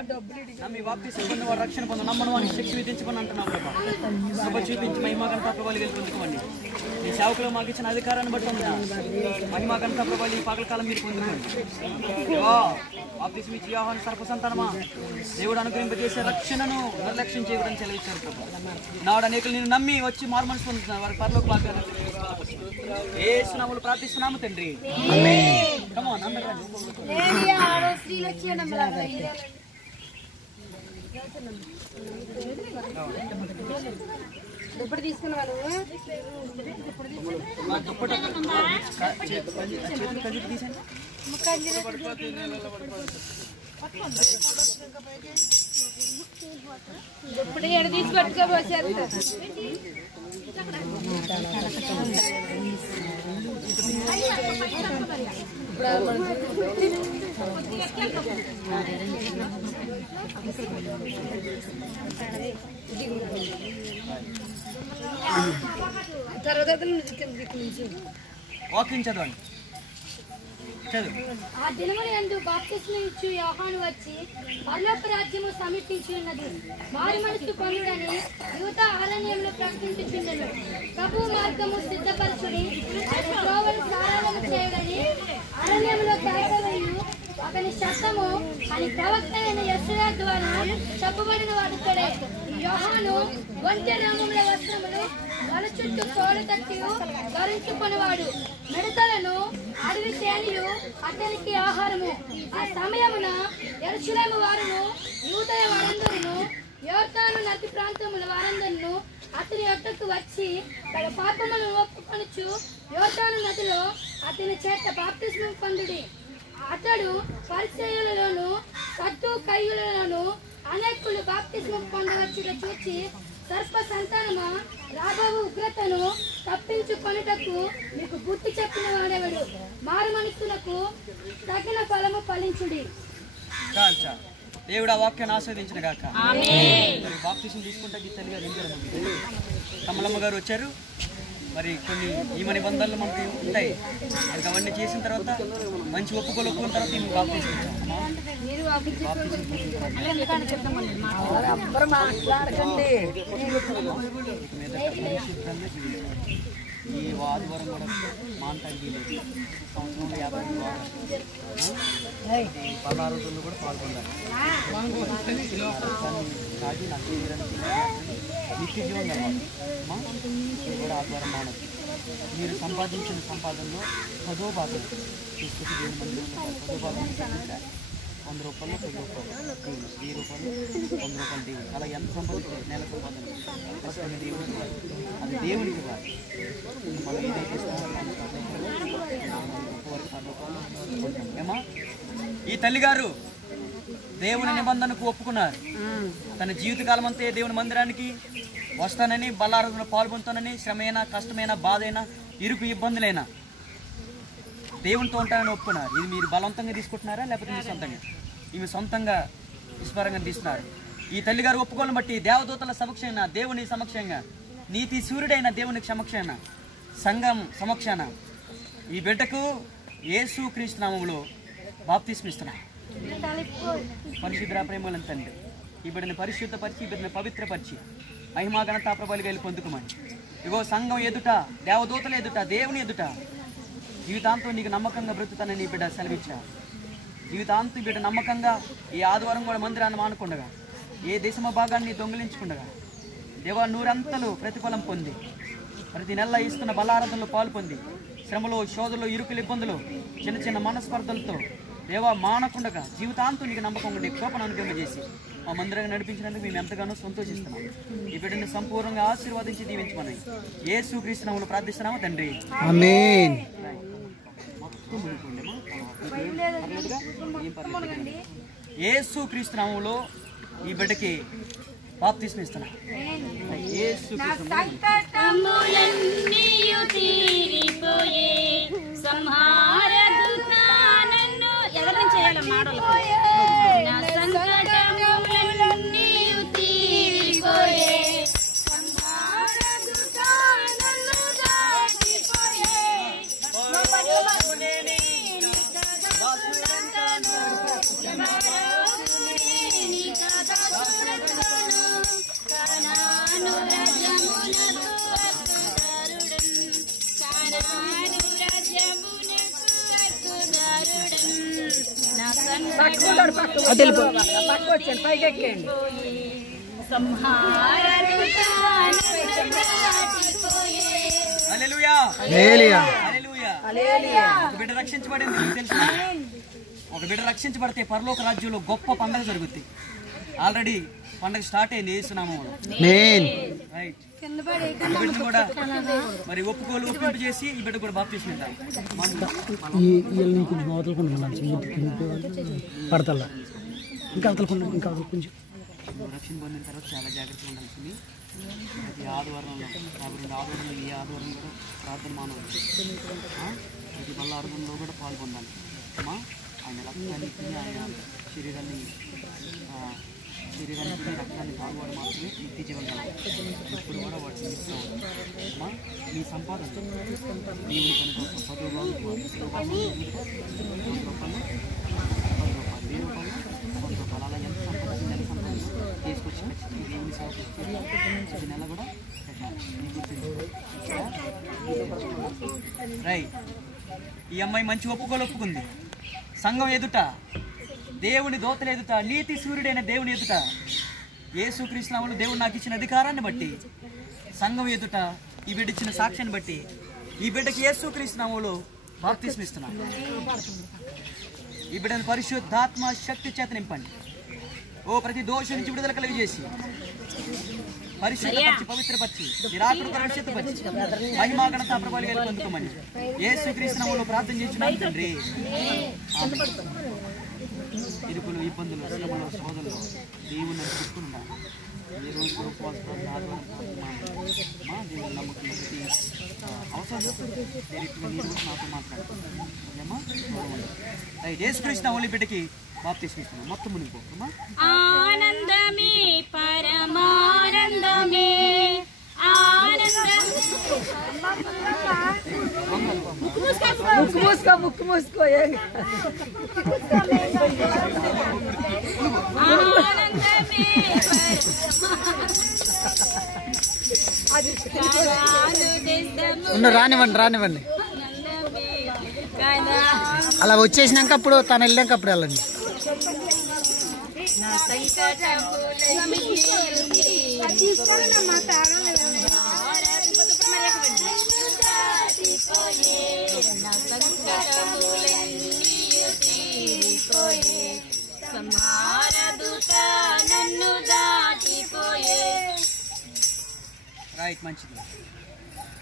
నమ్మి బాప్తిసం పొందిన వాడు రక్షణ పొందు నమ్మను వానికి శిక్ష విధించమని అంటున్నావు ప్రభా. కృప చూపించి మహిమాగంతా ప్రభావాలు గెలుపొందుకోండి. నీ సేవకులు మాకు ఇచ్చిన అధికారాన్ని బట్టి మహిమాగంతా ప్రభావాలు ఈ పగల కాలం మీరు పొందుకోండి. బాప్తిసం ఇచ్చి యోహాను సర్పసంతానమా, దేవుడు అనుగ్రహింపజేసే రక్షణను నిర్లక్ష్యం చేయడం చెల్లించారు ప్రభా. నాడు అనేకులు నేను నమ్మి వచ్చి మార్మన్స్ పొందుతున్నారు. వారి పరలోక భాగ్యాన్ని యేసు నామములో ప్రార్థిస్తున్నాము తండ్రి. ఎప్పుడు తీసుకున్న వాళ్ళు ఇప్పుడు ఎడ తీసి పట్టుకోబోసారు. ఆ దినమున యందు బాప్తిస్మం ఇచ్చు యోహాను వచ్చి పరలోక రాజ్యము సమీపించి ఉన్నది, మారు మనసు పొందుడని యూద అరణ్యంలో ప్రకటించుచుండెను. ప్రభువు మార్గము సిద్ధపరచుడి, ఆయన త్రోవలు సారాలను చేయడని అరణ్యంలో కేకవేయు అతని శబ్దము అని ప్రవక్త అయిన యెషయా ద్వారా చెప్పబడిన వాడిక్కడే. యోహాను ఒంటి రంగుల వస్త్రములు తల చుట్టూ తోలు తట్టి ధరించుకునేవాడు, మిడతలను అడవి తేనియు అతనికి ఆహారము. ఆ సమయమున యెరూషలేము వారును యూదయ వారందరును యోర్దాను నది ప్రాంతముల వారందరును అతని యొద్దకు వచ్చి తన పాపములను ఒప్పుకొనుచు యోర్దాను నదిలో అతని చేత బాప్తిస్మం పొందుడి. అతడు పరిసయ్యులలోను సద్దూకయ్యులలోను అనేకులు బాప్తిస్మం పొందవచ్చుట చూచి సర్ప సంతానమా, రాబోవు ఉగ్రతను తప్పించుకొనుటకు మీకు బుద్ధి చెప్పిన వాడెవడు? మారు మనస్సులకు తగిన ఫలము ఫలించుడి. దేవుడు ఆ వాక్యాన్ని ఆస్వాదించిన గాక. బాప్తిసం తీసుకుంటే తల్లిగా కమలమ్మ గారు వచ్చారు. మరి కొన్ని ఈమె నిబంధనలు మనకి ఉంటాయి. అది అవన్నీ చేసిన తర్వాత మంచి ఒప్పుకున్న తర్వాత ఈమె బాప్తిసం ఈ ఆదివారం కూడా మాంటాగి సంవత్సరంలో 50 16 రోజుల్లో కూడా పాల్గొన్నారు. కాదు నాకు నిత్య జీవం కూడా ఆదివారం మానదు. మీరు సంపాదించిన సంపాదనలో 10వ భాగం తీసుకొచ్చి దేవుని మందిరంలో 10వ భాగం 100 రూపాయలు 10 రూపాయలు 1000 రూపాయలు 100 రూపాయలు దేవుడు అలా ఎంత సంపాదించారు నెల సంపాదన దేవుడికి అది దేవునికి ఇవ్వాలి. మనం ఏదైతే ఏమా ఈ తల్లిగారు దేవుని నిబంధనకు ఒప్పుకున్నారు. తన జీవితకాలం అంతే దేవుని మందిరానికి వస్తానని, బల్లారాధనలో పాల్గొంటానని, శ్రమైనా కష్టమైనా బాధైనా ఇరుకు ఇబ్బందులైనా దేవునితో ఉంటానని ఒప్పుకున్నారు. ఇది మీరు బలవంతంగా తీసుకుంటున్నారా లేకపోతే మీ సొంతంగా? ఇవి సొంతంగా విస్మరంగా తీస్తున్నారు. ఈ తల్లిగారు ఒప్పుకోలను బట్టి దేవదూతల సమక్షాన, దేవుని సమక్షంగా, నీతి సూర్యుడైన దేవుని సమక్షాన, సంఘం సమక్షాన ఈ బిడ్డకు యేసు క్రీస్తు నామములో బాప్తిస్మం ఇస్తున్నారు. పరిశుద్ధ ప్రేమలను తండ్రి ఈ బిడ్డని పరిశుద్ధపరిచి, ఈ బిడ్డని పవిత్రపరిచి మహిమా ఘనతా ప్రభావాలు వెళ్ళి పొందుకోమని ఇగో సంఘం ఎదుట, దేవదూతల ఎదుట, దేవుని ఎదుట జీవితాంతం నీకు నమ్మకంగా బ్రతుకుతానని బిడ్డ సెలవిచ్చా. జీవితాంతం బిడ్డ నమ్మకంగా ఈ ఆదివారం కూడా మందిరాన్ని మానుకుండగా, ఏ దేశమ భాగాన్ని దొంగిలించుకుండగా దేవా 100 ప్రతిఫలం పొంది ప్రతి నెల ఇస్తున్న బలారాధనలో పాలు పొంది శ్రమలో, శోధనలో, ఇరుకుల ఇబ్బందులు, చిన్న చిన్న మనస్పర్ధలతో దేవా మానకుండగా జీవితాంతం నీకు నమ్మకం ఉండి కృపను అనుగ్రహింపజేసి మా మందిరంగా నడిపించినందుకు మేము ఎంతగానో సంతోషిస్తున్నాం. ఈ బిడ్డని సంపూర్ణంగా ఆశీర్వదించి దీవించమని యేసు క్రీస్తు నామములో ప్రార్థిస్తున్నాము తండ్రి. ఆమేన్. యేసు క్రీస్తు నామములో ఈ బిడ్డకి బాప్తిస్మం ఇస్తున్నాం. యేసు హల్లెలూయా హల్లెలూయా. ఒక బిడ్డ రక్షించబడింది మీకు తెలుసా? ఒక బిడ్డ రక్షించబడితే పరలోక రాజ్యంలో గొప్ప పండగ జరుగుతుంది. ఆల్రెడీ పండగ స్టార్ట్ అయింది యేసునామములో. రైట్. ఈ బిడ్డను కూడా మరి ఒప్పింపు చేసి ఈ బిడ్డ కూడా బాప్తిస్మం ఇద్దాం. రక్షణ పొందిన తర్వాత చాలా జాగ్రత్తగా ఉండాల్సింది. ప్రతి ఆదివారంలో 52 ఆదివారంలో ఏ ఆదివారం కూడా ప్రార్థన మానవుడు ప్రతి మళ్ళీ ఆదివారంలో కూడా పాల్గొనాలి. అమ్మా ఆయన రక్తాన్ని తిని ఆయన శరీరాన్ని రక్తాన్ని తాగువాడు మాత్రమే నిత్య జీవనం కలగాలి. ఇప్పుడు కూడా వాటిని ఇస్తూ అమ్మా మీ సంపాదన దేవుని కనుక 10 రూపాయలు 10 రూపాయలు అలా ఎంత సంపాదన తీసుకొచ్చి దేవుని సేవ ప్రతి నెల కూడా రైట్. ఈ అమ్మాయి మంచి ఒప్పుకుంది. సంఘం ఎదుట, దేవుని దోతల ఎదుట, నీతి సూర్యుడైన దేవుని ఎదుట, యేసుక్రీస్తు నామములో దేవుడు నాకు ఇచ్చిన అధికారాన్ని బట్టి, సంఘం ఎదుట ఈ బిడ్డ ఇచ్చిన సాక్ష్యాన్ని బట్టి ఈ బిడ్డకి యేసుక్రీస్తు నామములో బాప్తిస్మం ఇస్తున్నాను. ఈ బిడ్డను పరిశుద్ధాత్మ శక్తి చేత నింపండి. ఓ ప్రతి దోషం నుంచి విడుదల కలిగజేసి పరిశుద్ధపరిచి పవిత్రపరిచి నిరాకరణ పరిశుద్ధపరిచి మహిమా ఘనత ప్రభావాలు పొందుకోమని యేసుక్రీస్తు నామములో ప్రార్థన చేస్తున్నాను తండ్రి. ఇరుకులు, ఇబ్బందులు, శ్రమలు, శోధనలు దేవుని చూసుకున్నా ఏ రోజు కూడా ఉపవాసాలు ఆదివారం మా దేవుని నమ్మకం ప్రతి అవసరం మీరు నాతో మాట్లాడుతున్నామా. రైట్. యేసుక్రీస్తు నామములో బిడ్డకి బాప్తిస్మం ఇస్తున్నాం. మొత్తం మునిగిపోమ్మా. ఆనందమే పరమానందమే ముక్కు మూసుకో రానివ్వండి అలా వచ్చేసినాక అప్పుడు తను వెళ్ళాక అప్పుడు వెళ్ళండి. రైట్. మంచిది.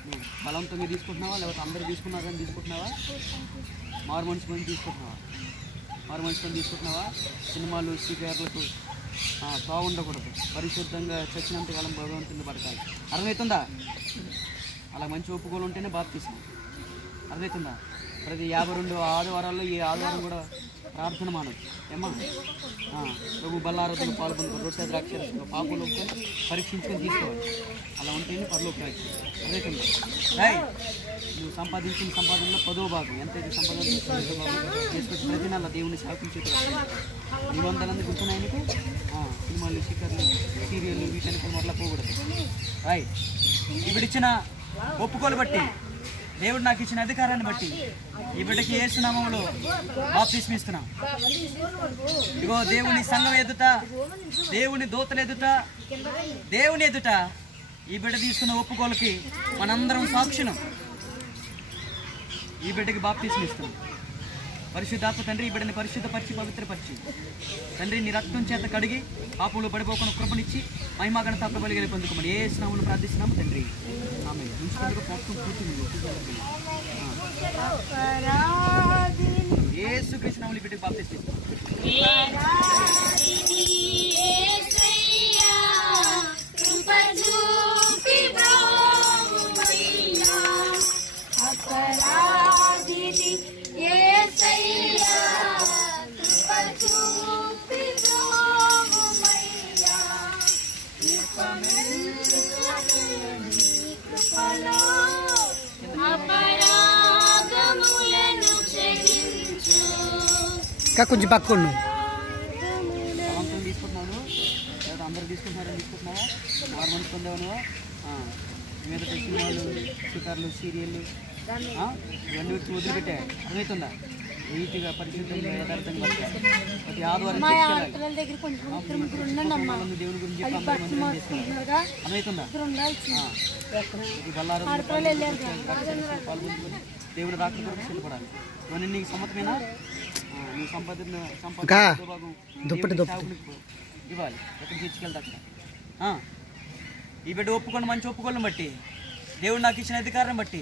నువ్వు బలంతో తీసుకుంటున్నావా లేకపోతే అందరూ తీసుకున్నారని తీసుకుంటున్నావా? మారు మనిషి పని తీసుకుంటున్నావా? సినిమాలు సిగార్లకు తావు ఉండకూడదు. పరిశుద్ధంగా చచ్చినంతకాలం భగవంతుని పడతాయి. అర్థమవుతుందా? అలా మంచి ఒప్పుకోలు ఉంటేనే బాప్తిస్మం. అర్థమవుతుందా? ప్రతి 52 ఆదివారాల్లో ఈ ఆదివారం కూడా ప్రార్థన మానదు. ఏమా ప్రభు బల్లారథంలో పాల్గొనుకోవాలి. రొట్టె ద్రాక్షరసంలో పాపలు పరీక్షించుకొని తీసుకోవాలి. అలా ఉంటేనే పరలోక రాజ్యం. అర్థమవుతుందా? రైట్. నువ్వు సంపాదించిన సంపాదనలో 10వ భాగం ఎంతైతే సంపాదన తీసుకొచ్చి ప్రతి నెల దేవుని శాపించేది. ఈ 100 గుర్తున్నాయి ఆయనకు. సినిమాలు, షికర్లు, సీరియళ్ళు వీటన్నిటి మొదల పోకూడదు. రైట్. ఇప్పుడు ఇచ్చిన ఒప్పుకోలు బట్టి, దేవుడు నాకు ఇచ్చిన అధికారాన్ని బట్టి ఈ బిడ్డకి యేసు నామములో బాప్తిస్మం ఇస్తున్నాం. ఇగో దేవుని సంఘం ఎదుట, దేవుని దూతల ఎదుట, దేవుని ఎదుట ఈ బిడ్డ తీసుకున్న ఒప్పుకోలకి మనందరం సాక్షులం. ఈ బిడ్డకి బాప్తిస్మం ఇస్తున్నాం. పరిశుద్ధాత్మ తండ్రి ఈ బిడ్డని పరిశుద్ధపరిచి పవిత్రపరిచి తండ్రి నీ రక్తం చేత కడిగి పాపంలో పడిపోకుండా కృపనిచ్చి మహిమా ఘనత ప్రభావాలు పొందుకోమని యేసు నామములో ప్రార్థిస్తున్నాము తండ్రి. ఆమేన్. యేసుక్రీస్తు నామములో బిడ్డకి బాప్తిస్మం ఇస్తున్నాం. ఇంకా కొంచెం పక్కన బలవంతం తీసుకుంటున్నాను లేదా అందరూ తీసుకుంటున్నావా? 6 మంది పొందేవా? మీద సినిమాలు, షికర్లు, సీరియళ్ళు ఇవన్నీ వచ్చి వదిలిపెట్టాయి. అర్థమవుతుందా? నీతిగా పరిశుద్ధంగా యథార్థంగా బతకాలి. ప్రతి ఆదివారం మా చర్చికి ఆడపిల్లల దగ్గర కొంచెం ఇద్దరు ముగ్గురు ఉండండి అమ్మా. వెళ్ళాలి. దేవుని గురించి అది చెప్పి బట్టలు అందరూ మార్చుకుంటున్నారుగా, అర్థమవుతుందా? ఇద్దరు ఉండాల్సి. ఈ బల్లారం ఆడపిల్లలు వెళ్ళారు కదా. పాల్గొంచుకొని దేవుని రాత్రి కొరకు సిద్ధపడాలి. ఇవన్నీ నీకు సమ్మతమేనా? నీ సంపాదన ఇంకా భాగం దుప్పటి ఇవ్వాలి. ఎక్కడ చర్చికెళ్తా అక్కడ ఈ బిడ్డ ఒప్పుకొని మంచి ఒప్పుకోళ్ళని బట్టి, దేవుడు నాకు ఇచ్చిన అధికారం బట్టి,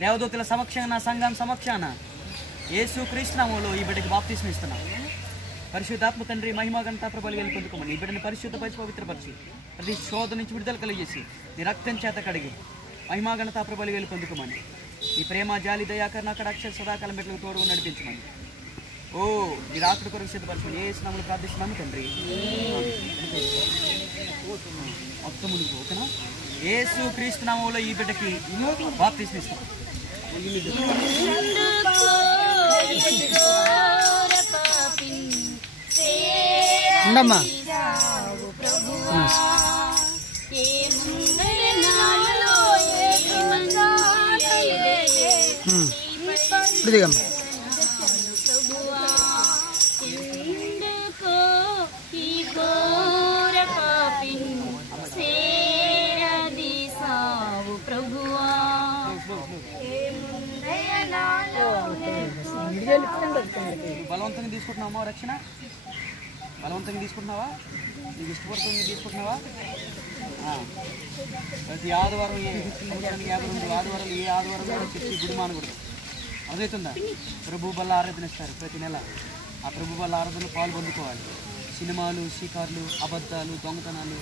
దేవదూతల సమక్షాన సంఘం సమక్షాన యేసు క్రీస్తు నామములో ఈ బిడ్డకి బాప్తిస్మం ఇస్తున్నాను. పరిశుద్ధాత్మ తండ్రి మహిమ ఘనత ప్రభావాలు వెళ్ళి పొందుకోమని ఈ బిడ్డని పరిశుద్ధపరిచి పవిత్రపరిచి ప్రతి శోధ నుంచి విడుదల కలిగేసి నీ రక్తం చేత కడిగి మహిమ ఘనత ప్రభావాలు వెళ్ళి పొందుకోమని ఈ ప్రేమ జాలి దయాకరణ అక్కడ అక్షర సదాకాలం మెట్లకు తోడుగా నడిపించమని ఓ ఈ రాత్రి కొరకు సిద్ధపరచమని ఏ స్నాములు ప్రార్థిస్తున్నాము తండ్రి. మొత్తం ముందుకు ఓకేనా? యేసు క్రీస్తు నామములో ఈ బిడ్డకి బాప్తిస్మం ఇస్తాం. ఉండమ్మా. ఇప్పుడు దిగమ్మా. బలవంతంగా తీసుకుంటున్నావా రక్షణ? బలవంతంగా తీసుకుంటున్నావా? నీకు ఇష్టపడుతుంది తీసుకుంటున్నావా? ప్రతి ఆదివారం 52 ఆదివారాలు ఏ ఆదివారం కూడా చెప్పి గుడి మానకూడదు. అదవుతుందా? ప్రభు బల్ల ఆరాధన ఇస్తారు ప్రతి నెల. ఆ ప్రభు బల్ల ఆరాధనలో పాల్పొందుకోవాలి. సినిమాలు, షికార్లు, అబద్ధాలు, దొంగతనాలు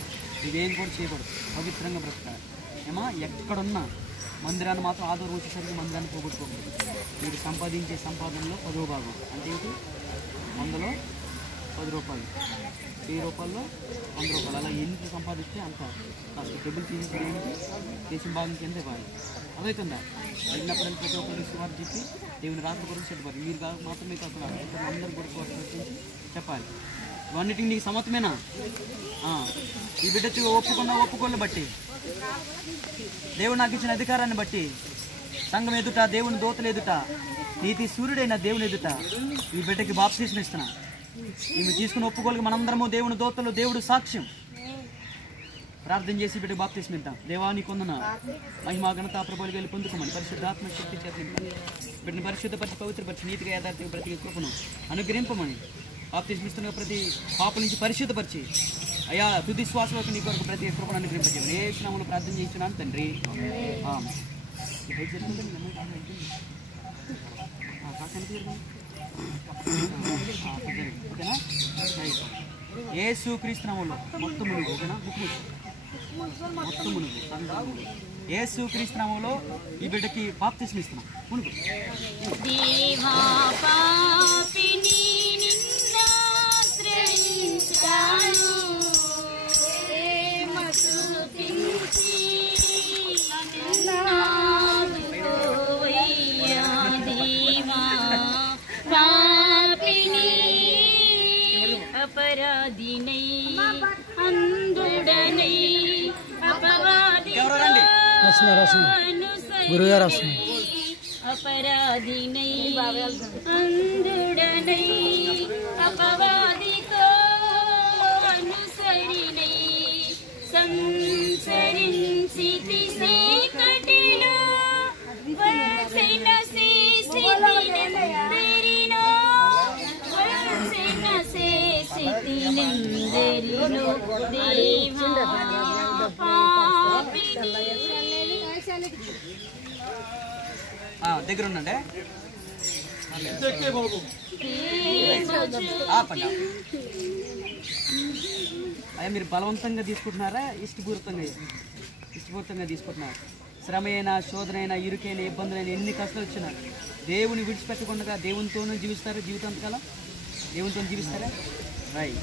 ఇవేం కూడా చేయకూడదు. పవిత్రంగా బ్రతకాలి. ఏమా ఎక్కడున్నా మందిరాన్ని మాత్రం ఆదివారం వచ్చేసరికి మందిరాన్ని పోగొట్టుకోకూడదు. మీరు సంపాదించే సంపాదనలో 10వ భాగం అంటే ఏంటి? 100లో 10 రూపాయలు, 1000 రూపాయల్లో 100 రూపాయలు, అలా ఎంత సంపాదిస్తే అంత కాస్త డబ్బులు తీసుకుని ఏంటి దేశం భాగం కింద ఇవ్వాలి. అదవుతుందా? వెళ్ళినప్పుడు ప్రతి ఒక్కరికి సువార్త చెప్పి దేవుని రాత్రి కొరకు చెప్పాలి. మీరు మాత్రమే కాకుండా అందరూ కూడా వచ్చి చెప్పాలి. ఇవన్నిటికి నీకు సమతమేనా? ఈ బిడ్డ ఒప్పుకున్న ఒప్పుకోళ్ళని బట్టి, దేవుడు నాకు ఇచ్చిన అధికారాన్ని బట్టి, సంఘం ఎదుట, దేవుని దూతలు ఎదుట, నీతి సూర్యుడైన దేవుని ఎదుట ఈ బిడ్డకి బాప్తిస్మం ఇస్తున్నా. ఈమె తీసుకుని ఒప్పుకోలేక మనందరము దేవుని దూతలు, దేవుడు సాక్ష్యం ప్రార్థన చేసి బిడ్డకి బాప్తిస్మం ఇద్దాం. దేవాని కొందన మహిమా ఘనత ప్రభువులు వెళ్ళి పొందుకోమని పరిశుద్ధాత్మ శక్తి చేత బిడ్డని పరిశుద్ధపరిచి పవిత్రపరిచి నీతిగా యథార్థంగా ప్రతి కృపను అనుగ్రహింపమని బాప్తిస్మం ఇస్తున్న ప్రతి పాప నుంచి పరిశుద్ధపరిచి అయ్యా తుది శ్వాసలోకి నీ కొరకు ప్రతి కృపను అనుగ్రహింపచేయమని ఏ నామములో ప్రార్థన చేయించున్నాను తండ్రి. ఓకేనా? యేసు క్రీస్తు నామములో మొత్తం మునుగు. ఓకేనా? మొత్తం మునుగు. యేసు క్రీస్తు నామములో ఈ బిడ్డకి బాప్తిస్మం ఇస్తున్నాం. మునుగు. అపరాధినై అందుడనై గురుగారు వస్తున్నారు. అపరాధినై అందుడనై అపవాదితో అనుసరినై సంసరించితి సేకటిలో వసన శేషితినందరినో వసన శేషితినందరినో దేవా పాపిని. దగ్గర ఉండండి. అయ్యా మీరు బలవంతంగా తీసుకుంటున్నారా? ఇష్టపూర్తంగా తీసుకుంటున్నారు. శ్రమ అయినా, శోధన అయినా, ఇరుకైన, ఇబ్బందులైన, ఎన్ని కష్టాలు వచ్చినా దేవుని విడిచిపెట్టకుండా దేవునితోనూ జీవిస్తారా? జీవితాంతకాలం దేవునితో జీవిస్తారా? రైట్,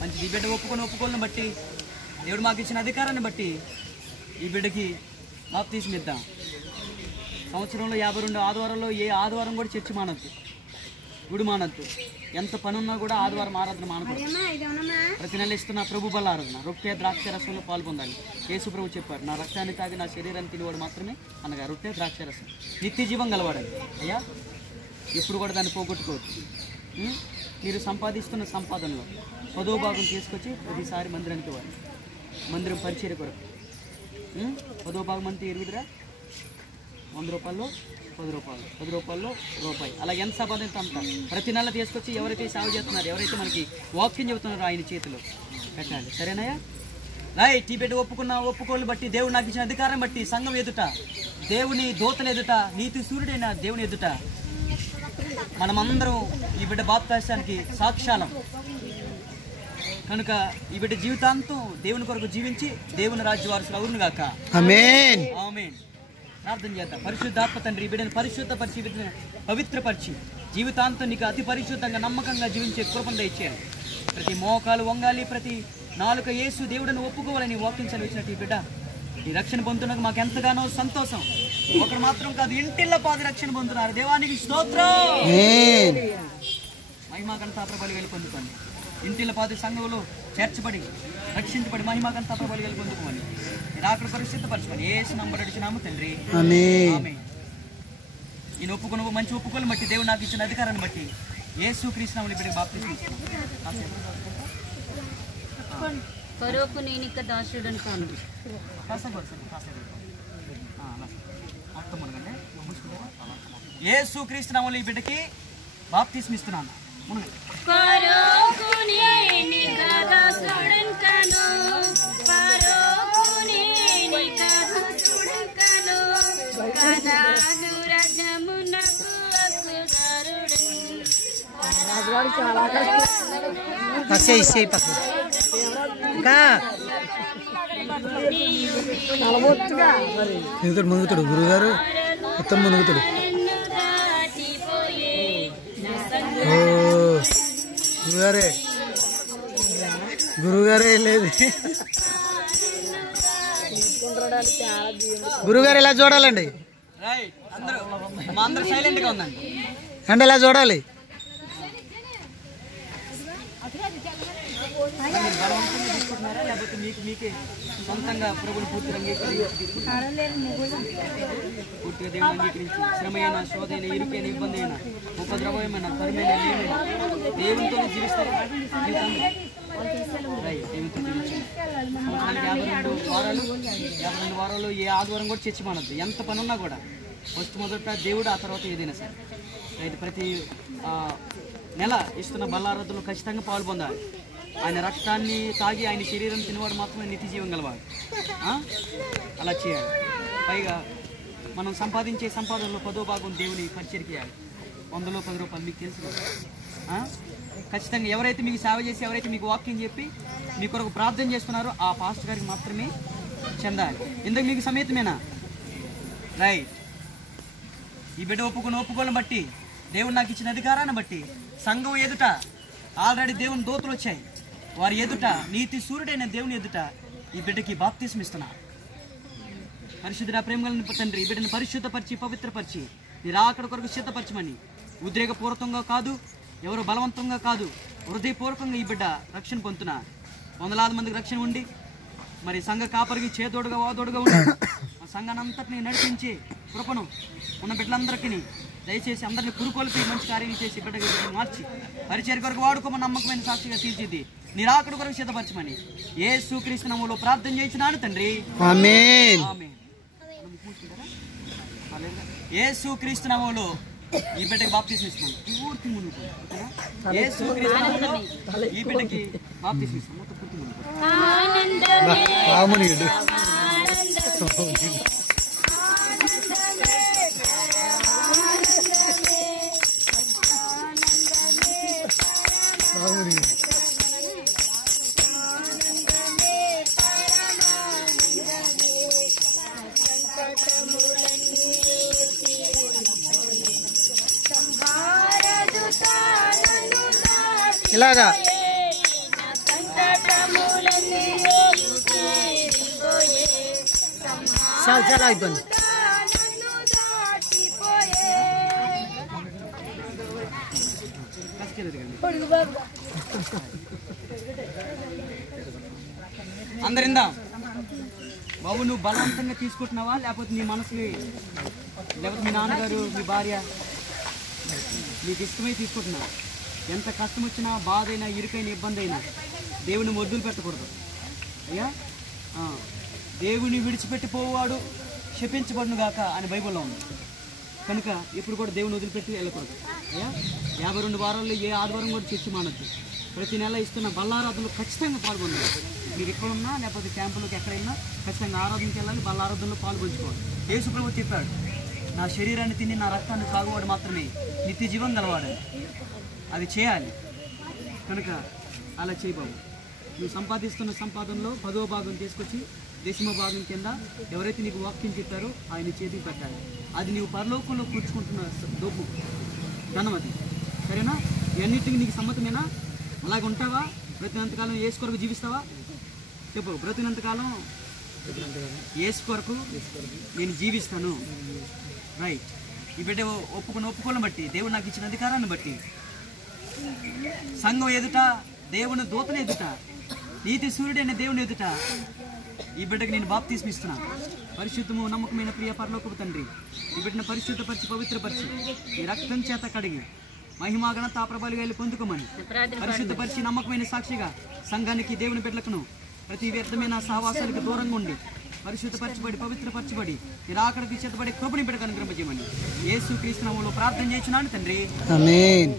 మంచిది. ఈ బిడ్డ ఒప్పుకోళ్ళని బట్టి, దేవుడు మాకు ఇచ్చిన అధికారాన్ని బట్టి ఈ బిడ్డకి బాప్తిస్మం ఇద్దాం. సంవత్సరంలో 52 ఆదివారాల్లో ఏ ఆదివారం కూడా చర్చి మానద్దు, గుడి మానద్దు. ఎంత పని ఉన్నా కూడా ఆదివారం ఆరాధన మానకూడదు. ప్రతి నెల ఇస్తున్న ప్రభు బల ఆరాధన రొట్టె ద్రాక్ష రసంలో పాల్పొందాలి. యేసు ప్రభు చెప్పారు, నా రక్తాన్ని తాగి నా శరీరాన్ని తినేవాడు మాత్రమే అనగా రొట్టె ద్రాక్ష రసం నిత్య జీవం గలవాడాలి. అయ్యా ఎప్పుడు కూడా దాన్ని పోగొట్టుకోవద్దు. మీరు సంపాదిస్తున్న సంపాదనలో 10వ భాగం తీసుకొచ్చి ప్రతిసారి మందిరానికి ఇవ్వాలి. మందిరం పరిచర్య కొరకు 10వ భాగం అంతా ఎరుగుదరా 100 రూపాయల్లో 10 రూపాయలు, 10 రూపాయల్లో రూపాయి, అలా ఎంత సంపాదింత అంత ప్రతి నెల తీసుకొచ్చి ఎవరైతే సేవ చేస్తున్నారో, ఎవరైతే మనకి వాక్యం చెబుతున్నారో ఆయన చేతిలో పెట్టాలి. సరేనాయా? రైట్. ఈ బిడ్డ ఒప్పుకోలు బట్టి, దేవుడు నాకు ఇచ్చిన అధికారం బట్టి, సంఘం ఎదుట, దేవుని దూతల ఎదుట, నీతి సూర్యుడైన దేవుని ఎదుట మనమందరం ఈ బిడ్డ బాప్తిసానికి సాక్ష్యాలం కనుక ఈ బిడ్డ జీవితాంతం దేవుని కొరకు జీవించి దేవుని రాజ్య వారసులు అవును గాక. ఆమేన్. ఆమేన్. ప్రార్థన చేద్దాం. పరిశుద్ధాత్మ తండ్రి, ఈ బిడ్డను పరిశుద్ధపరిచి, పవిత్రపరిచి జీవితాంతం నీకు అతి పరిశుద్ధంగా నమ్మకంగా జీవించే కృపను దయచేయాలి. ప్రతి మోకాలు వంగాలి, ప్రతి నాలుక యేసు దేవుడిని ఒప్పుకోవాలని వాక్యం చదివించినట్టు ఈ బిడ్డ ఈ రక్షణ పొందుతున్నకు మాకు ఎంతగానో సంతోషం. ఒకరు మాత్రం కాదు, ఇంటిళ్ళ పాది రక్షణ పొందుతున్నారు. దేవానికి స్తోత్రం. మహిమాకంతా ప్రభలు వెళ్ళి పొందుకోండి. ఇంటిళ్ళ పాది సంఘంలో చేర్చబడి రక్షించబడి మహిమాకంతా ప్రభలు వెళ్ళి పొందుకోమని మీరు అక్కడ పరిశుద్ధపరచుకొని యేసు నంబర్ అడిచినాము తండ్రి. ఆమేన్. ఈయన మంచి ఒప్పుకోలు బట్టి, దేవుడు నాకు ఇచ్చిన అధికారాన్ని బట్టి యేసు క్రీస్తునామములో ఇప్పుడు బాప్తిస్మం ఇస్తున్నాను. పరోకు నేనిక దాసుడని కాను. యేసు క్రీస్తునామములో ఈ బిడ్డకి బాప్తిస్మం ఇస్తున్నాను. పరోకు నేనిక దాసుడని కాను. పరోకు నేనిక దాసుడని కాను. కనాను రాజ్యమునకు హక్కుదారుడని. ఇసే పక్క మునుగుతాడు గురుగారు, మొత్తం మునుగుతాడు. గురుగారే లేదు. గురుగారు ఇలా చూడాలండి అంటే ఇలా చూడాలి. లేకపోతే మీకే సొంతంగా ప్రభుని పూర్తిగా పూర్తిగా దేవుని అంగీకరించి శ్రమైన, శోధైన, ఇరుకైన, ఇబ్బంది అయిన, ఉపద్రవమైన, తరుమైన, దేవునితో జీవిస్తారు. దేవునితో జీవించాలి. 52 వారాలు ఏ ఆదివారం కూడా చర్చి మనద్దు. ఎంత పని ఉన్నా కూడా ఫస్ట్ మొదట దేవుడు, ఆ తర్వాత ఏదైనా సరే. అయితే ప్రతి నెల ఇస్తున్న బల్లారాధనలో ఖచ్చితంగా పాల్పొందాలి. ఆయన రక్తాన్ని తాగి ఆయన శరీరం తినవాడు మాత్రమే నిత్య జీవం గలవాడు. అలా చేయాలి. పైగా మనం సంపాదించే సంపాదనలో 10వ భాగం దేవుని పరిచర్య చేయాలి. 100లో 10 రూపాయలు మీకు తెలుసు కదా. ఖచ్చితంగా ఎవరైతే మీకు సేవ చేసి, ఎవరైతే మీకు వాక్యం చెప్పి మీ కొరకు ప్రార్థన చేస్తున్నారో ఆ పాస్టర్ గారికి మాత్రమే చెందాలి. ఎందుకు మీకు సమేతమేనా? రైట్. ఈ బిడ్డ ఒప్పుకోలను బట్టి, దేవుడు నాకు ఇచ్చిన అధికారాన్ని బట్టి, సంఘం ఎదుట ఆల్రెడీ దేవుని దూతలు వచ్చాయి. వారి ఎదుట, నీతి సూర్యుడైన దేవుని ఎదుట ఈ బిడ్డకి బాప్తిస్మం ఇస్తున్నారు. పరిశుద్ధ ప్రేమగల తండ్రి, ఈ బిడ్డను పరిశుద్ధపరిచి, పవిత్రపరిచి నీ రాకడ కొరకు సిద్ధపరచమని, ఉద్రేకపూర్వకంగా కాదు, ఎవరు బలవంతంగా కాదు, హృదయపూర్వకంగా ఈ బిడ్డ రక్షణ పొందుతున్నారు. 100,000 మందికి రక్షణ ఉండి, మరి సంఘ కాపరికి చేదోడుగా వాదోడుగా ఉండి ఆ సంఘాన్ని అంతటినీ నడిపించి కృపను ఉన్న బిడ్డలందరికీ దయచేసి అందరినీ పురుకొల్పి మంచి కార్యాలు చేసి బిడ్డగా మార్చి పరిచర్య కొరకు వాడుకోమని నమ్మకమైన సాక్షిగా తీర్చిది నీ రాకడ కొరకు సిద్ధపరచమని యేసు క్రీస్తు నామములో ప్రార్థన చేయించున్నాను తండ్రి. ఆమేన్. యేసు క్రీస్తు నామములో ఈ బిడ్డకి బాప్తిస్మం ఇస్తున్నాను. పూర్తి మునుగు యేసు క్రీస్తు నామములో ఈ బిడ్డకి బాప్తిస్మం ఇస్తున్నాను. మొత్తం పూర్తి మునుగు ఇలాగా చాలా అయిపోయింది. అందరిందా బాబు, నువ్వు బలవంతంగా తీసుకుంటున్నావా లేకపోతే నీ మనసుకి, లేకపోతే మీ నాన్నగారు, మీ భార్య నీకు ఇష్టమై తీసుకుంటున్నా. ఎంత కష్టం వచ్చినా, బాధ అయినా, ఇరుకైన, ఇబ్బంది అయినా దేవుని వదులు పెట్టకూడదు అయ్యా. దేవుని విడిచిపెట్టిపోవాడు శపించబడును గాక అని బైబిల్లో ఉంది. కనుక ఇప్పుడు కూడా దేవుని వదిలిపెట్టి వెళ్ళకూడదు అయ్యా. 52 వారాల్లో ఏ ఆదివారం కూడా చర్చి మానొద్దు. ప్రతి నెల ఇస్తున్న బల్లారాధనలో ఖచ్చితంగా పాల్గొనాలి. మీరు ఎక్కడున్నా లేకపోతే క్యాంపులకు ఎక్కడైనా ఖచ్చితంగా ఆరాధనకి వెళ్ళాలి, బల్లారాధనలో పాల్గొంచుకోవాలి. యేసు ప్రభువు చెప్పాడు, నా శరీరాన్ని తిని నా రక్తాన్ని తాగువాడు మాత్రమే నిత్య జీవం గలవాడని. అది చేయాలి. కనుక అలా చేయబాబు. నువ్వు సంపాదిస్తున్న సంపాదనలో 10వ భాగం తీసుకొచ్చి 10వ భాగం కింద ఎవరైతే నీకు వాక్యం చెప్పారో ఆయన చేతికి పెట్టాలి. అది నీవు పరలోకంలో కూర్చుకుంటున్న డబ్బు, ధనం అది. సరేనా? ఇవన్నిటికీ నీకు సమ్మతమేనా? అలాగ ఉంటావా? బ్రతినంతకాలం యేసు కొరకు జీవిస్తావా? చెప్పు. బ్రతినంతకాలం యేసు కొరకు నేను జీవిస్తాను. రైట్. ఈ బిడ్డ ఒప్పుకోని బట్టి, దేవుడు నాకు ఇచ్చిన అధికారాన్ని బట్టి, సంఘం ఎదుట, దేవుని దూతను ఎదుట, నీతి సూర్యుడైన దేవుని ఎదుట ఈ బిడ్డకి నేను బాప్తిస్మం ఇస్తున్నా. పరిశుద్ధము నమ్మకమైన ప్రియ పరలోకపు తండ్రి, ఈ బిడ్డను పరిశుద్ధపరిచి పవిత్రపరిచి ఈ రక్తం చేత కడిగి మహిమా ఘనత ప్రభావాలు వెళ్ళి పొందుకోమని, పరిశుద్ధపరిచి నమ్మకమైన సాక్షిగా సంఘానికి, దేవుని బిడ్డలకును ప్రతి వ్యర్థమైన సహవాసాలకు దూరంగా ఉండి పరిశుద్ధపరచబడి పవిత్రపరచబడి మీరు ఆఖరికి చేతబడి కృపని బిడ్డకు అనుగ్రహించమని యేసు క్రీస్తు నామములో ప్రార్థన చేస్తున్నాను తండ్రి. ఆమేన్.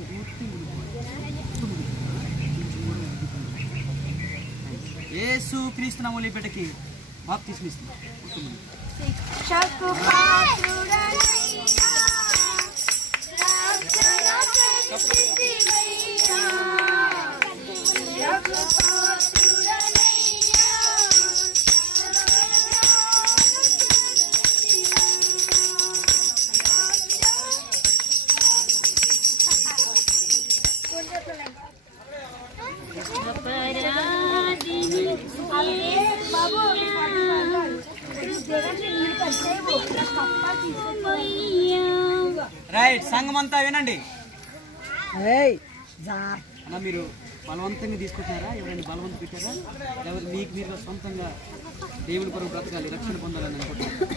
యేసు క్రీస్తు నామములో ఈ బిడ్డకి బాప్తిస్మం ఇస్తున్నాను. రైట్. సంఘం అంతా వినండి. అలా మీరు బలవంతంగా తీసుకుంటున్నారా? ఎవరైనా బలవంతం పెట్టారా? ఎవరు మీకు మీరు సొంతంగా దేవుని కొరకు బ్రతకాలి, రక్షణ పొందాలని అనుకుంటున్నారు?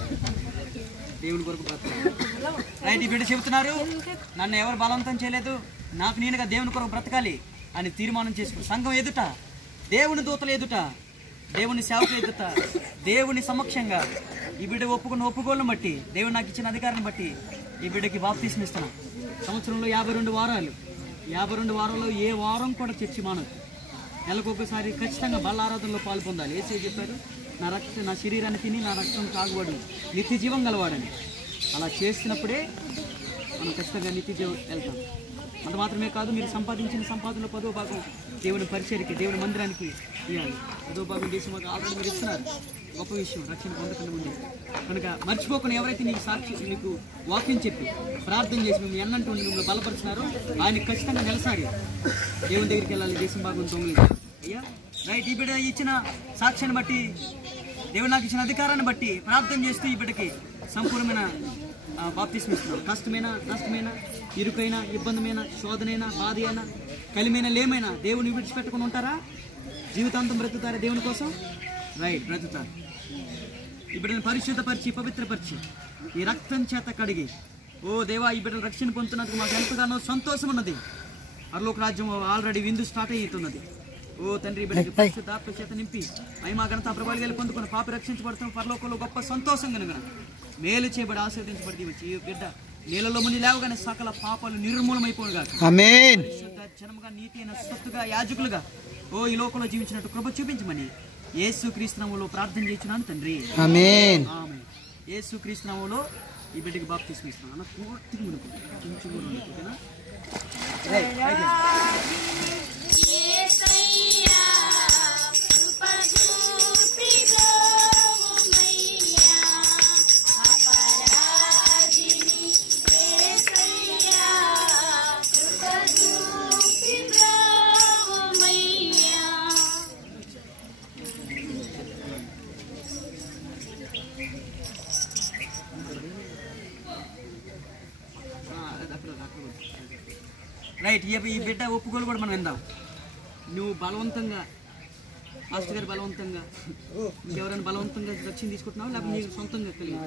దేవుని కొరకు బ్రతకాలి. రైట్. ఈ బిడ్డ చెబుతున్నారు, నన్ను ఎవరు బలవంతం చేయలేదు, నాకు నేనుగా దేవుని కొరకు బ్రతకాలి అని తీర్మానం చేసుకుని సంఘం ఎదుట, దేవుని దూతల ఎదుట, దేవుని సేవకుల ఎదుట, దేవుని సమక్షంగా ఈ బిడ్డ ఒప్పుకోలను బట్టి, దేవుడు నాకు ఇచ్చిన అధికారాన్ని బట్టి ఈ బిడ్డకి బాప్తిస్మం ఇస్తున్నాను. సంవత్సరంలో 52 వారాలు, 52 వారాల్లో ఏ వారం కూడా చర్చి మానదు. నెలకు ఒకసారి ఖచ్చితంగా బల్లారాధనలో పాల్పొందాలి. యేసే చెప్పారు, నా శరీరాన్ని తిని నా రక్తం తాగువాడు నిత్య జీవం గలవాడని. అలా చేసినప్పుడే మనం ఖచ్చితంగా నిత్య జీవం వెళ్తాం. అంత మాత్రమే కాదు, మీరు సంపాదించిన సంపాదనలో 10వ భాగం దేవుని పరిచర్యకి, దేవుని మందిరానికి ఇవ్వాలి. 10వ భాగం దేశం ఆల్రెడీ మీరు ఇస్తున్నారు. గొప్ప విషయం, రక్షణ పొందకుండా ముందు. కనుక మర్చిపోకుండా ఎవరైతే నీకు సాక్షి, నీకు వాక్యం చెప్పి ప్రార్థన చేసి మేము ఎన్నంటూ మిమ్మల్ని బలపరుచున్నారో ఆయనకి ఖచ్చితంగా నెలసారి దేవుని దగ్గరికి వెళ్ళాలి. దేశం భాగం దొంగలేదు అయ్యా. రైట్. ఈ బిడ్డ ఇచ్చిన సాక్ష్యాన్ని బట్టి, దేవుడు నాకు ఇచ్చిన అధికారాన్ని బట్టి ప్రార్థన చేస్తూ ఈ బిడ్డకి సంపూర్ణమైన బాప్తిస్మం ఇస్తున్నాం. కష్టమైన, నష్టమైన, ఇరుకైనా, ఇబ్బందిమైన, శోధనైనా, బాధ అయినా, కలిమైనా, లేమైనా దేవుని విడిచిపెట్టకుండా ఉంటారా? జీవితాంతం బ్రతుకుతారా దేవుని కోసం? రైట్. బ్రతుకుతారు. ఈ బిడ్డను పరిశుద్ధపరిచి పవిత్రపరిచి ఈ రక్తం చేత కడిగి, ఓ దేవా, ఈ బిడ్డను రక్షణ పొందుతున్నందుకు మాకు ఎంతగానో సంతోషం ఉన్నది. పరలోక రాజ్యం ఆల్రెడీ విందు స్టార్ట్ అవుతున్నది. ఓ తండ్రి, బిడ్డకి పరిశుద్ధాత్మ చేత నింపి మహిమా ఘనత ప్రభావాలు వెళ్ళి పొందుకుని పాపి రక్షించబడతాం. పరలోకంలో గొప్ప సంతోషం కనుక మేలు చేయబడి ఆశీర్వదించబడి వచ్చి ఈ బిడ్డ నీళ్ళలో ముని లేవగానే సకల పాపాలు నిర్మూలమైపోనుగా. ఆమేన్. పరిశుద్ధ జనముగా, నీతి అయిన సత్తుగా, యాజకులుగా ఓ ఈ లోకంలో జీవించినట్టు కృప చూపించమని యేసు క్రీస్తు నామములో ప్రార్థన చేస్తున్నాను తండ్రి. ఆమేన్. ఆమేన్. యేసు క్రీస్తు నామములో ఈ బిడ్డకి బాప్తిస్మం ఇస్తున్నాను. అన్న పూర్తిగా మునుకుంటా, కొంచెం కూడా ఓకేనా? రైట్. రైట్. ఈ బిడ్డ ఒప్పుకోలు కూడా మనం విందాం. నువ్వు బలవంతంగా, మాస్టర్ గారు బలవంతంగా, ఎవరైనా బలవంతంగా రక్షణ తీసుకుంటున్నావు, లేకపోతే నీకు సొంతంగా కలిగి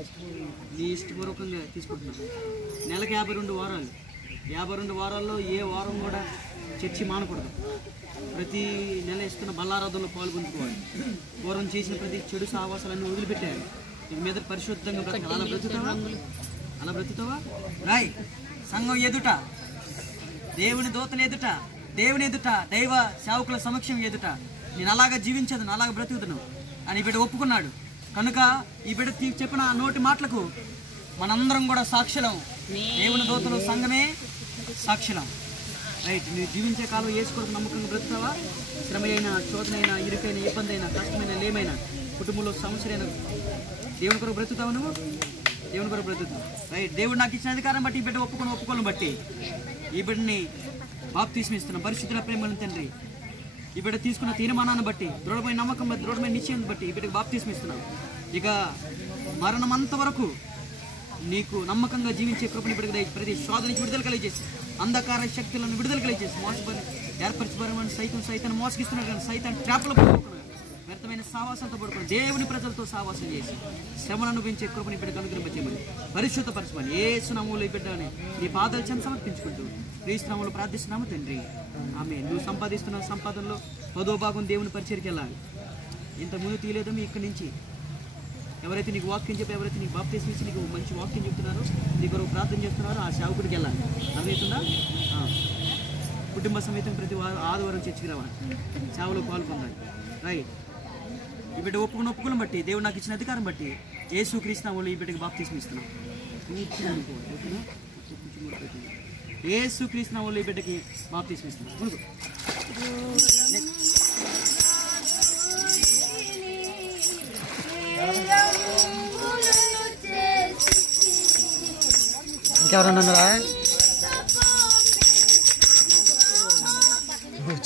నీ ఇష్టపూర్వకంగా తీసుకుంటున్నావు. నెలకు 52 వారాలు 52 వారాల్లో ఏ వారం కూడా చర్చి మానకూడదు. ప్రతి నెల ఇస్తున్న బల్లారాధనలో పాల్గొనుకోవాలి. పూర్వం చేసిన ప్రతి చెడు సావాసాలన్నీ వదిలిపెట్టారు. ఇక మీద పరిశుద్ధంగా బ్రతకాలి. అలా బ్రతుకుతావా? రాయ్ సంఘం ఎదుట, దేవుని దూతల ఎదుట, దేవుని ఎదుట, దైవ సేవకుల సమక్షం ఎదుట నేను అలాగా జీవించదు, అలాగా బ్రతుకుతున్నాను అని ఈ బిడ్డ ఒప్పుకున్నాడు. కనుక ఈ బిడ్డ చెప్పిన నోటి మాటలకు మనందరం కూడా సాక్షులం. దేవుని దూతలు సంఘమే సాక్షులం. రైట్. నువ్వు జీవించే కాలం యేసు కొరకు నమ్మకంగా బ్రతుకుతావా? శ్రమ అయినా, శోధనైనా, ఇరుకైన, ఇబ్బంది అయినా, కష్టమైన, లేమైనా, కుటుంబంలో సమస్యలైన దేవుని కొరకు బ్రతుకుతావు. నువ్వు దేవుని కొరకు బ్రతుకుతావు. రైట్. దేవుడు నాకు ఇచ్చిన అధికారం బట్టి ఈ బిడ్డ ఒప్పుకోలను బట్టి ఈ బిడ్డని బాప్తిస్మం ఇస్తున్నాం. పరిశుద్ధుల ప్రేమలను తండ్రి ఈ బిడ్డ తీసుకున్న తీర్మానాన్ని బట్టి, దృఢమైన నమ్మకం బట్టి, దృఢమైన నిశ్చయం బట్టి ఈ బిడ్డకు బాప్తిస్మం ఇస్తున్నాం. ఇక మరణమంత వరకు నీకు నమ్మకంగా జీవించే కృపని బిడ్డకు ప్రతి శోధనకి విడుదల కలిగేసి, అంధకార శక్తులను విడుదల కలిగేసి, మోసపడి ఏర్పరచబడమని సైతం మోసగిస్తున్నాడు. కానీ సైతం ట్రాప్లో పడుకున్నాడు. వ్యర్థమైన సావాసంతో పడుకుని దేవుని ప్రజలతో సావాసం చేసి శ్రమను అనుభవించే కృపని బిడ్డకు అనుగ్రహించమని, పరిశుద్ధపరచమని యేసు నామములో ఈ బిడ్డని నీ పాదాల చెంత సమర్పించుకుంటూ క్రీస్తు నామములో ప్రార్థిస్తున్నాము తండ్రి. ఆమేన్. నువ్వు సంపాదిస్తున్న సంపాదనలో 10వ భాగం దేవుని పరిచర్యకి వెళ్ళాలి. ఇంత ముందు తీయలేదో ఇక్కడి నుంచి ఎవరైతే నీకు వాక్యం చెప్పి, ఎవరైతే నీకు బాప్తిస్మం ఇచ్చి నీకు మంచి వాక్యం చెప్తున్నారో, నీకు ప్రార్థన చేస్తున్నారో ఆ సేవకుడికి వెళ్ళాలి. అర్థమవుతుందా? కుటుంబ సమేతం ప్రతి ఆదివారం చర్చికి రావాలి, సేవలో పాల్గొనాలి. రైట్. ఈ బిడ్డ ఒప్పుకుని బట్టి, దేవుడు నాకు ఇచ్చిన అధికారం బట్టి యేసు క్రీస్తు నామములో ఈ బిడ్డకి బాప్తిస్మం ఇస్తున్నాం. యేసు క్రీస్తు నామములో ఈ బిడ్డకి బాప్తిస్మం ఇస్తున్నాం. ఇంకెవరన్నా ఉన్నారా?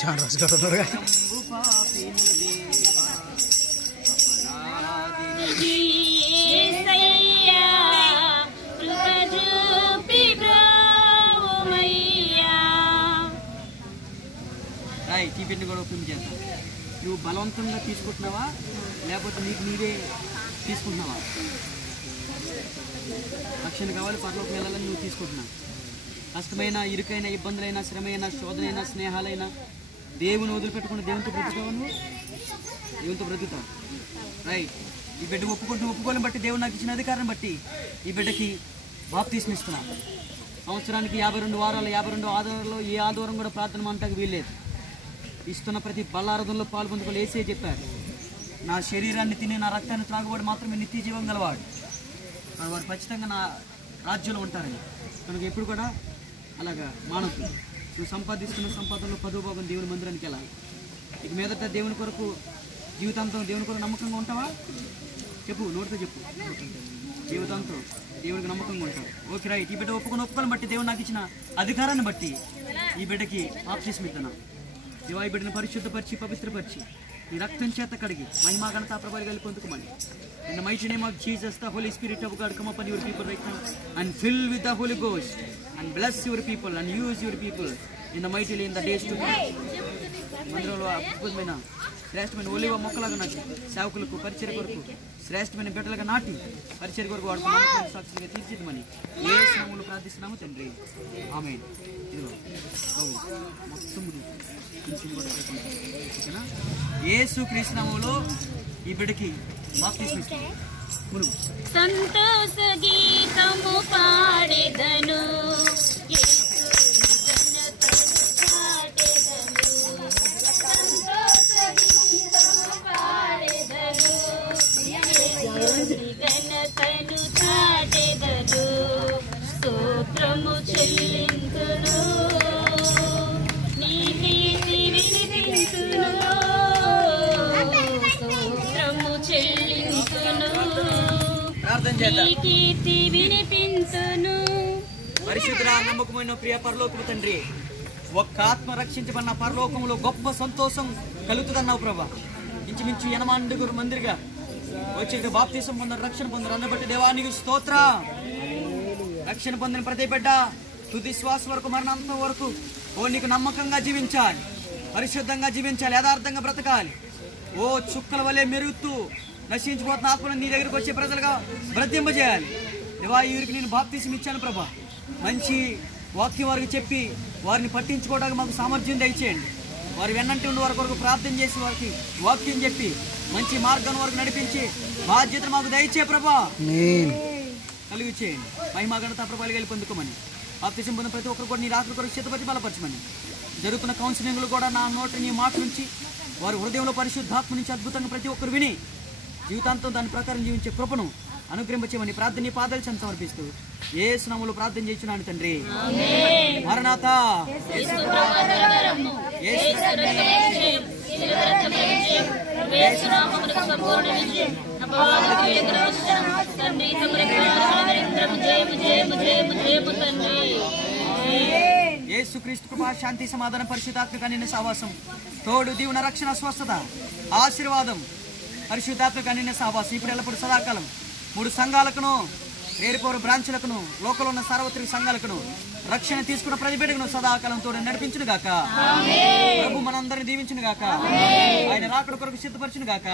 చాలా రోజులు ఉన్నారుగా. ఈ బిడ్డని కూడా ఓపెన్ చేద్దాం. నువ్వు బలవంతంగా తీసుకుంటున్నావా లేకపోతే నీకు నీవే తీసుకుంటున్నావా? రక్షణ కావాలి, పరలోకం వెళ్ళాలని నువ్వు తీసుకుంటున్నావు. కష్టమైన, ఇరుకైన, ఇబ్బందులైన, శ్రమైనా, శోధనైనా, స్నేహాలైనా దేవుని వదిలిపెట్టుకుని దేవునితో బ్రతుకుతావు. నువ్వు దేవునితో బ్రతుకుతావు. రైట్. ఈ బిడ్డ ఒప్పుకోని బట్టి, దేవుడు నాకు ఇచ్చిన అధికారం బట్టి ఈ బిడ్డకి బాప్తిస్మం ఇస్తున్నా. సంవత్సరానికి 52 వారాలు, 52 ఆదివారాల్లో ఏ ఆదివారం కూడా ప్రార్థన మానటానికి వీల్లేదు. ఇస్తున్న ప్రతి బల్లారాధనలో పాల్గొందుకోవాలి. యేసే చెప్పారు, నా శరీరాన్ని తిని నా రక్తాన్ని త్రాగువాడు మాత్రమే నిత్య జీవం గలవాడు, వారు ఖచ్చితంగా నా రాజ్యంలో ఉంటారని. కనుక ఎప్పుడు కూడా అలాగా మానవుడు. నువ్వు సంపాదిస్తున్న సంపాదనలో 10వ భాగం దేవుని మందిరానికి వెళ్ళాలి. ఇక మీదట దేవుని కొరకు జీవితాంతం దేవుని కొరకు నమ్మకంగా ఉంటావా? చెప్పు, నోటితో చెప్పు. జీవితాంతం దేవుడికి నమ్మకంగా ఉంటావు. Okay right. ఈ బిడ్డ ఒప్పుకోని బట్టి, దేవుడు నాకు ఇచ్చిన అధికారాన్ని బట్టి ఈ బిడ్డకి బాప్తిస్మం ఇస్తున్నాను. దేవా, ఈ బిడ్డను పరిశుద్ధపరిచి, పవిత్రపరిచి, ఈ రక్తం చేత కడిగి మహిమా ఘనత ప్రభావాలు కలిగి పొందుకోమని. In the mighty name of Jesus, the Holy Spirit of God come upon your people right now and fill with the Holy Ghost and bless your people and use your people in the mighty in the days to come. మందిరంలో అద్భుతమైన శ్రేష్టమైన ఒలివ మొక్కలాగా నాటి సేవకులకు పరిచర్య కొరకు శ్రేష్టమైన బిడ్డలుగా నాటి పరిచర్య కొరకు వాడుకున్న సాక్షులుగా తీర్చిద్దమని యేసు నామములో ప్రార్థిస్తున్నాము తండ్రి. ఆమేన్. ఇదిగో మొత్తం ఓకేనా? యేసు క్రీస్తు నామములో ఈ బిడ్డకి బాప్తిస్మం ఇస్తున్నాం. సంతోష గీతము పాడెదను, ఘనతను చాటెదను, స్తోత్రము చెల్లింతును, నీ కీర్తి వినిపించును, స్తోత్రము చెల్లింతును, నీ కీర్తి వినిపించును. పరిశుద్ధుడా, నమ్మకమైన ప్రియ పరలోకపు తండ్రి, ఒక్క ఆత్మ రక్షించబడిన పరలోకంలో గొప్ప సంతోషం కలుగుతుందన్నావు ప్రభా. ఇంచుమించు 80 మందిగా వచ్చి బాప్తిసం పొందారు, రక్షణ పొందారు. అందుబట్టి దేవానికి స్తోత్ర. రక్షణ పొందిన ప్రతి బిడ్డ తుది శ్వాస వరకు, మరణాంతం వరకు నీకు నమ్మకంగా జీవించాలి, పరిశుద్ధంగా జీవించాలి, యథార్థంగా బ్రతకాలి. ఓ చుక్కల వలె మెరుగుతూ నశించిపోతున్న ఆత్మను నీ దగ్గరికి వచ్చే ప్రజలుగా బ్రతింపజేయాలి. దేవా, ఈ ఊరికి నేను బాప్తిసం ఇచ్చాను ప్రభా. మంచి వాక్యం వారికి చెప్పి వారిని పట్టించుకోవడానికి మాకు సామర్థ్యం దయచేయండి. వారి వెన్నంటి ఉండి వారి కొరకు ప్రార్థన చేసి వారికి వాక్యం చెప్పి మంచి మార్గం వరకు నడిపించి బాధ్యతను మాకు దయచే ప్రభా కలిగి చేయండి. మహిమా ఘనత ప్రభావాలు వెళ్ళి పొందుకోమని బాప్తిసం పొందిన ప్రతి ఒక్కరు కూడా నీ రాత్రి కొరకు సిద్ధపరిచి బలపరచమని జరుగుతున్న కౌన్సిలింగ్లు కూడా నా నోటి నీ మాట నుంచి వారి హృదయంలో పరిశుద్ధాత్మ నుంచి అద్భుతంగా ప్రతి ఒక్కరు విని జీవితాంతం దాని ప్రకారం జీవించే కృపను అనుగ్రహించమని ప్రార్థన నీ పాదాలు చెంత సమర్పిస్తూ యేసు నామములో ప్రార్థన చేస్తున్నాను తండ్రి. మరణాతా యేసుక్రీస్తు కృపా శాంతి సమాధానం పరిశుద్ధాత్మక నిన్న సహవాసం తోడు దీవున రక్షణ స్వస్థత ఆశీర్వాదం పరిశుద్ధాత్మక నిన్న సహవాసం ఇప్పుడు ఎల్లప్పుడు సదాకాలం 3 సంఘాలకును వేరుపోరు బ్రాంచ్లకును లోకల్ ఉన్న సార్వత్రిక సంఘాలకును రక్షణ తీసుకున్న ప్రతి బిడ్డకును సదాకాలంతో నడిపించును గాక. ప్రభు మనందరిని దీవించును గాక. ఆయన రాకడ కొరకు సిద్ధపరచును గాక.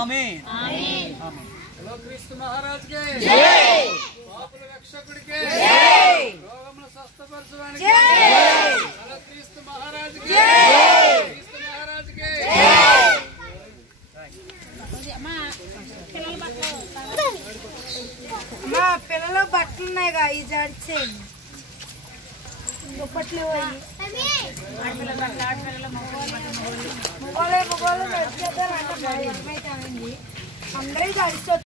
ఆమేన్. క్రీస్తు మహారాజుకే జై, పాపుల రక్షకుడికే జై, రోగములను స్వస్థపరచడానికి జై, క్రీస్తు మహారాజుకే జై, క్రీస్తు మహారాజుకే జై. మా పిల్లలు బట్టలు ఉన్నాయిగా ఈ జడిచే దుప్పట్లు మొగోళ్ళు నడిచేద్దాం అంటే అందరూ జడిచి